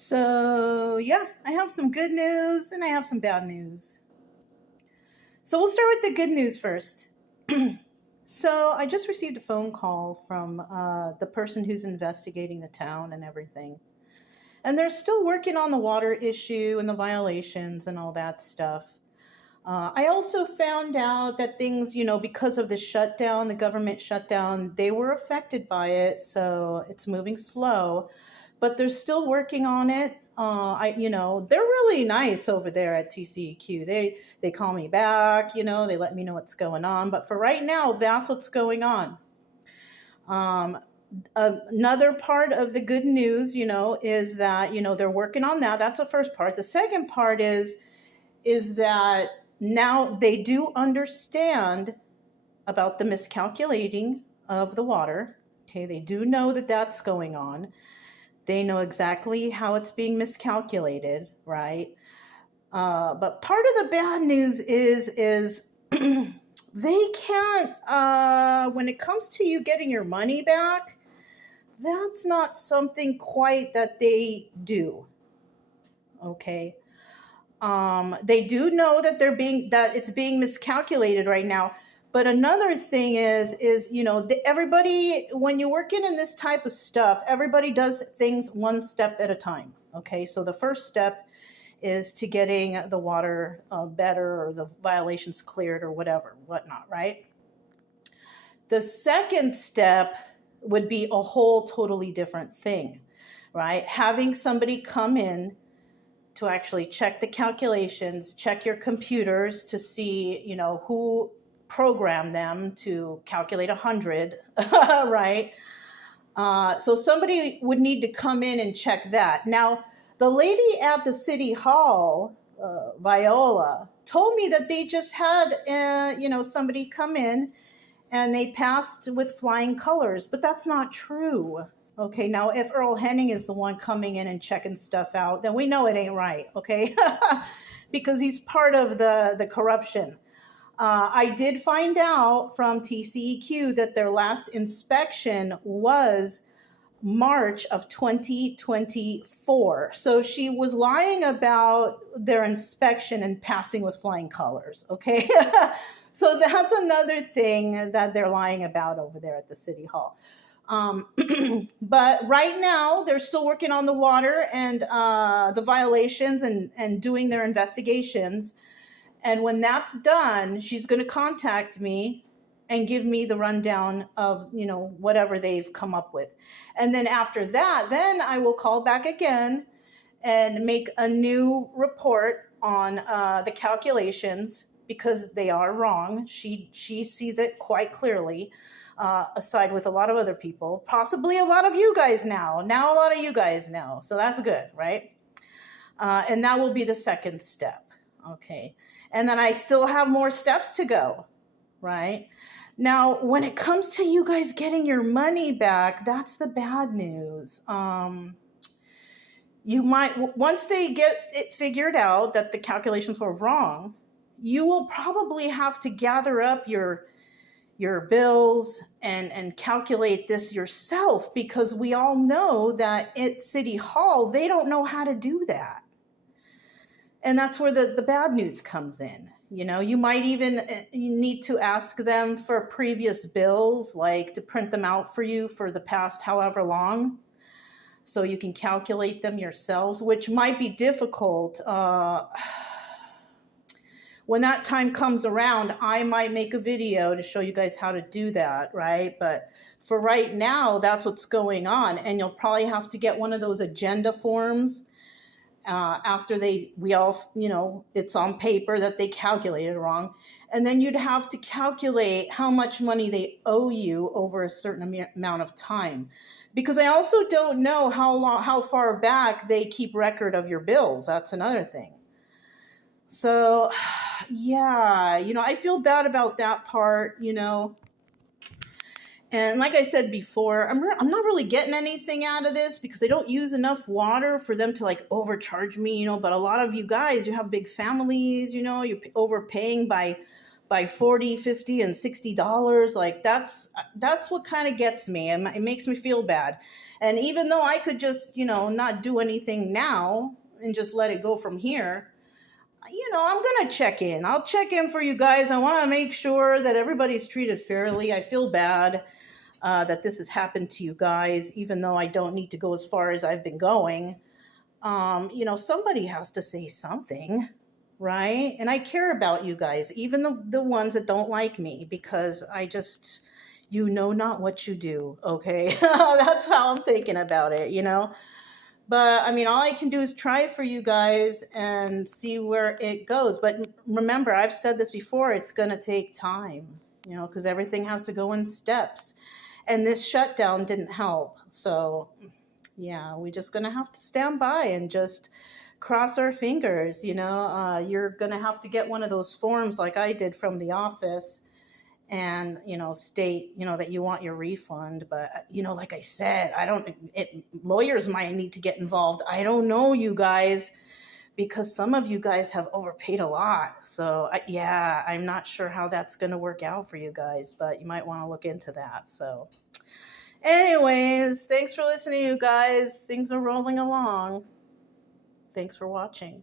So, yeah, I have some good news and I have some bad news. So, we'll start with the good news first. So, I just received a phone call from the person who's investigating the town and everything. And they're still working on the water issue and the violations and all that stuff. I also found out that things, because of the shutdown, the government shutdown, they were affected by it. So it's moving slow, but they're still working on it. They're really nice over there at TCEQ. They call me back, they let me know what's going on. But for right now, that's what's going on. Um, Another part of the good news, is that they're working on that. That's the first part. The second part is that now they do understand about the miscalculating of the water. Okay, they do know that that's going on. They know exactly how it's being miscalculated, right? But part of the bad news is they can't. When it comes to you getting your money back, that's not something quite that they do. Okay. They do know that it's being miscalculated right now. But another thing is everybody, when you're working in this type of stuff, everybody does things one step at a time. Okay, so the first step is to getting the water better or the violations cleared or whatnot, right? The second step would be a whole totally different thing, right? Having somebody come in to actually check the calculations, check your computers to see, who programmed them to calculate 100, right? So somebody would need to come in and check that. Now, the lady at the city hall, Viola, told me that they just had, somebody come in and they passed with flying colors, but that's not true. Okay, now if Earl Henning is the one coming in and checking stuff out, then we know it ain't right, okay? Because he's part of the corruption. I did find out from TCEQ that their last inspection was March of 2024. So she was lying about their inspection and passing with flying colors, okay? So that's another thing that they're lying about over there at the city hall. But right now, they're still working on the water and the violations and doing their investigations. And when that's done, she's going to contact me and give me the rundown of, whatever they've come up with. And then after that, then I will call back again and make a new report on the calculations because they are wrong. She sees it quite clearly. Aside with a lot of other people, possibly a lot of you guys now. Now a lot of you guys know. So that's good, right? And that will be the second step. Okay. And then I still have more steps to go, right? Now, when it comes to you guys getting your money back, that's the bad news. You might, once they get it figured out that the calculations were wrong, you will probably have to gather up your bills and calculate this yourself, because we all know that at City Hall, they don't know how to do that. And that's where the bad news comes in. You might even you need to ask them for previous bills, like to print them out for you for the past however long, so you can calculate them yourselves, which might be difficult. When that time comes around, I might make a video to show you guys how to do that, right? But for right now, that's what's going on. And you'll probably have to get one of those agenda forms after it's on paper that they calculated wrong. And then you'd have to calculate how much money they owe you over a certain amount of time. Because I also don't know how far back they keep record of your bills. That's another thing. So, yeah, I feel bad about that part, And like I said before, I'm not really getting anything out of this because they don't use enough water for them to overcharge me, But a lot of you guys, you have big families, you're overpaying by by 40, 50, and $60. Like that's what kind of gets me. It makes me feel bad. And even though I could just, not do anything now and just let it go from here, I'm going to check in. I'll check in for you guys. I want to make sure that everybody's treated fairly. I feel bad that this has happened to you guys, even though I don't need to go as far as I've been going. Somebody has to say something, right? And I care about you guys, even the ones that don't like me, because not what you do, okay? That's how I'm thinking about it. But I mean, all I can do is try for you guys and see where it goes. But remember, I've said this before, it's going to take time, because everything has to go in steps. And this shutdown didn't help. So, yeah, we're just going to have to stand by and just cross our fingers. You're going to have to get one of those forms like I did from the office and state that you want your refund. But like I said, lawyers might need to get involved. I don't know, you guys, because some of you guys have overpaid a lot. So yeah, I'm not sure how that's going to work out for you guys, but you might want to look into that. So anyways, thanks for listening, you guys. Things are rolling along. Thanks for watching.